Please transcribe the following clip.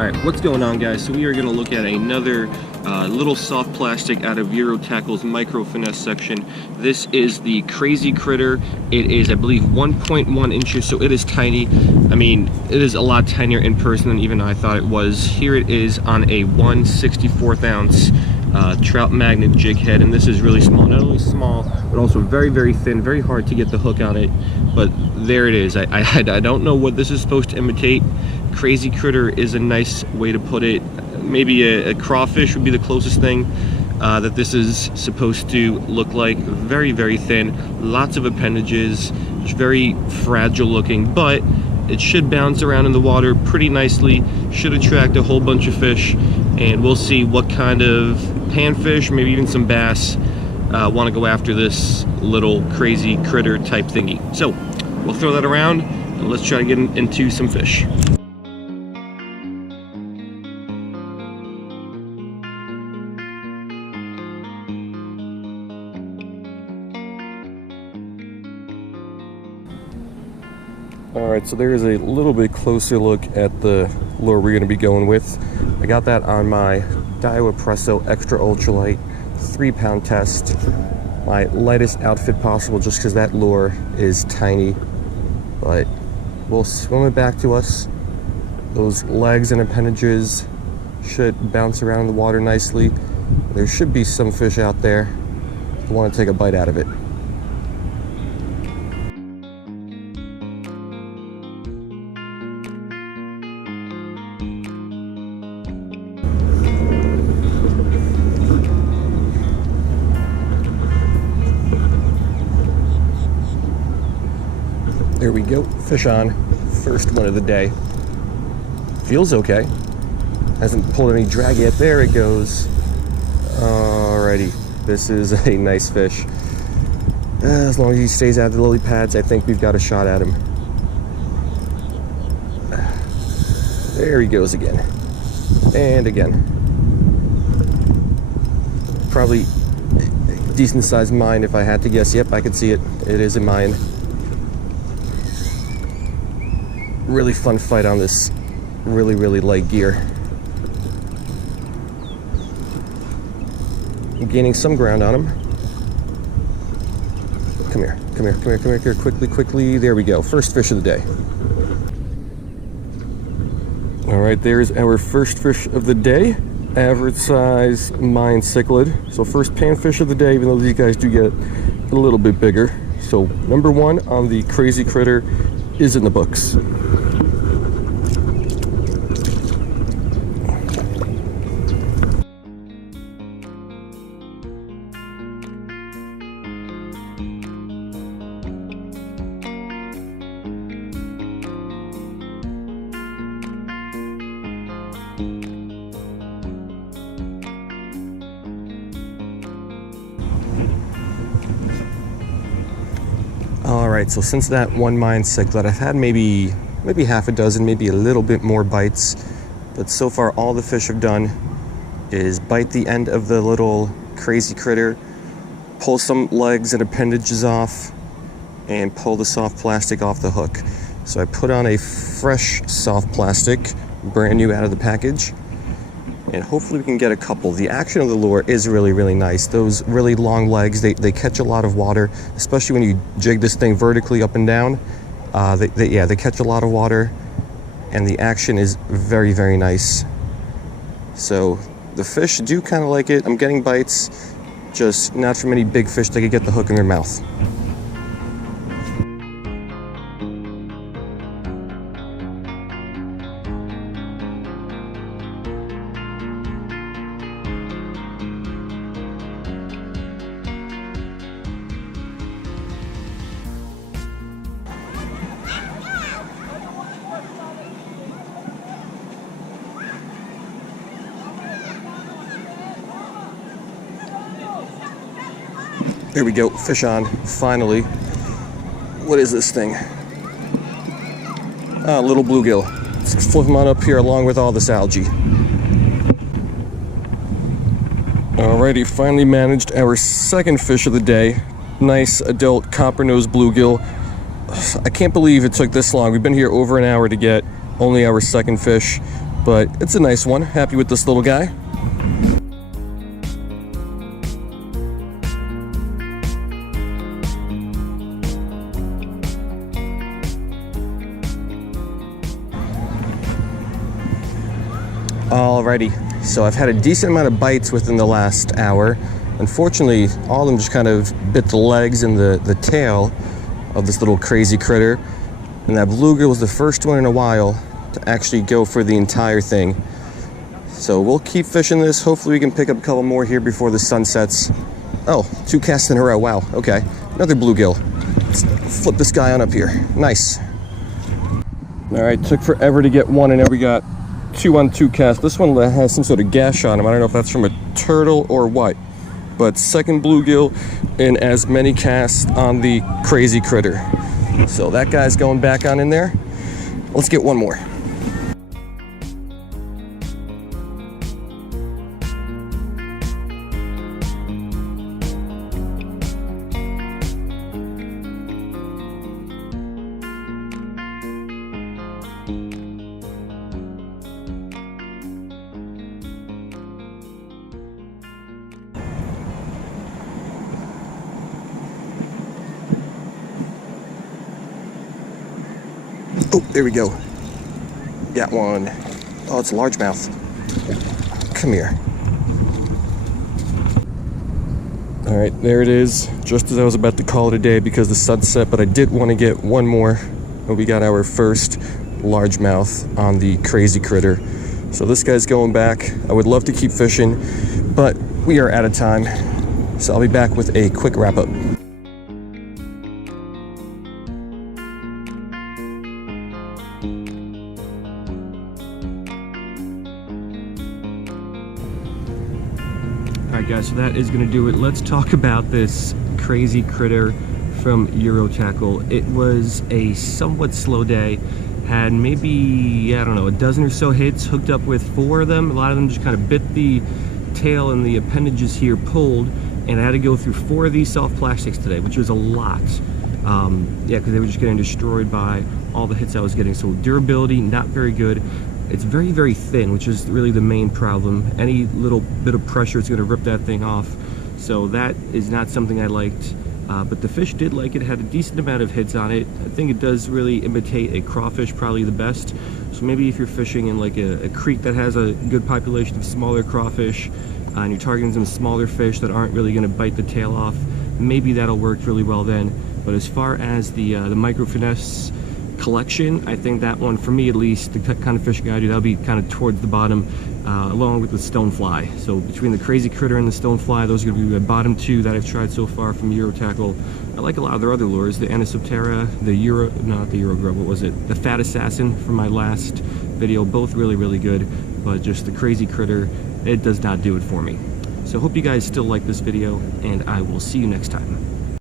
Alright, what's going on, guys? So we are going to look at another little soft plastic out of Eurotackle's micro finesse section. This is the Crazy Critter. It is, I believe, 1.1 inches, so it is tiny. I mean, it is a lot tinier in person than even I thought it was. Here it is on a 1/64th ounce trout magnet jig head, and this is really small. Not only small, but also very, very thin, very hard to get the hook on it, but there it is. I don't know what this is supposed to imitate. Crazy Critter is a nice way to put it. Maybe a crawfish would be the closest thing that this is supposed to look like. Very, very thin, lots of appendages, very fragile looking, but it should bounce around in the water pretty nicely, should attract a whole bunch of fish, and we'll see what kind of panfish, maybe even some bass, want to go after this little Crazy Critter type thingy. So we'll throw that around and let's try to get into some fish. Alright, so there's a little bit closer look at the lure we're going to be going with. I got that on my Daiwa Presso Ultralight 3-pound test. My lightest outfit possible, just because that lure is tiny. But we'll swim it back to us. Those legs and appendages should bounce around in the water nicely. There should be some fish out there. I want to take a bite out of it. There we go, fish on, first one of the day. Feels okay. Hasn't pulled any drag yet. There it goes. Alrighty, this is a nice fish. As long as he stays out of the lily pads, I think we've got a shot at him. There he goes again. And again. Probably a decent sized mine if I had to guess. Yep, I could see it. It is a mine. Really fun fight on this really, really light gear. I'm gaining some ground on him. Come here, come here, come here, come here, quickly, quickly. There we go, first fish of the day. All right, there's our first fish of the day. Average size mine cichlid. So first panfish of the day, even though these guys do get a little bit bigger. So number one on the Crazy Critter is in the books. Alright, so since that one mine cichlid, I've had maybe half a dozen, maybe a little bit more bites, but so far all the fish have done is bite the end of the little Crazy Critter, pull some legs and appendages off, and pull the soft plastic off the hook. So I put on a fresh soft plastic, brand new out of the package, and hopefully we can get a couple. The action of the lure is really, really nice. Those really long legs, they catch a lot of water, especially when you jig this thing vertically up and down. They catch a lot of water, and the action is very, very nice. So the fish do kind of like it. I'm getting bites, just not from any big fish that could get the hook in their mouth. There we go, fish on, finally. What is this thing? Ah, little bluegill. Let's flip him on up here along with all this algae. Alrighty, finally managed our second fish of the day. Nice adult copper-nosed bluegill. I can't believe it took this long. We've been here over an hour to get only our second fish. but it's a nice one. Happy with this little guy. Alrighty, so I've had a decent amount of bites within the last hour. Unfortunately, all of them just kind of bit the legs and the tail of this little crazy critter. And that bluegill was the first one in a while to actually go for the entire thing. So we'll keep fishing this. Hopefully we can pick up a couple more here before the sun sets. Oh, 2 casts in a row, wow, okay. Another bluegill. Let's flip this guy on up here, nice. All right, took forever to get one, and now we got 2 on 2 casts. This one has some sort of gash on him. I don't know if that's from a turtle or what, but second bluegill in as many casts on the crazy critter. So that guy's going back on in there. Let's get one more. Oh, there we go. Got one. Oh, it's a largemouth. Come here. All right, there it is. Just as I was about to call it a day because the sun set, but I did want to get one more. And we got our first largemouth on the crazy critter. So this guy's going back. I would love to keep fishing, but we are out of time. So I'll be back with a quick wrap up. Alright guys, so that is going to do it. Let's talk about this crazy critter from Eurotackle. It was a somewhat slow day. Had maybe, I don't know, a dozen or so hits, hooked up with 4 of them. A lot of them just kind of bit the tail and the appendages here, pulled, and I had to go through 4 of these soft plastics today, which was a lot. Yeah, because they were just getting destroyed by all the hits I was getting. So durability, not very good. It's very, very thin, which is really the main problem. Any little bit of pressure is going to rip that thing off. So that is not something I liked. But the fish did like it, had a decent amount of hits on it. I think it does really imitate a crawfish probably the best. So maybe if you're fishing in like a creek that has a good population of smaller crawfish, and you're targeting some smaller fish that aren't really going to bite the tail off, maybe that'll work really well then. But as far as the micro finesse collection, I think that one, for me at least, the kind of fishing I do, that'll be kind of towards the bottom, along with the stonefly. So between the crazy critter and the stonefly, those are going to be my bottom 2 that I've tried so far from Eurotackle. I like a lot of their other lures, the Anisoptera, the Fat Assassin from my last video, both really, really good, but just the crazy critter, it does not do it for me. So hope you guys still like this video, and I will see you next time.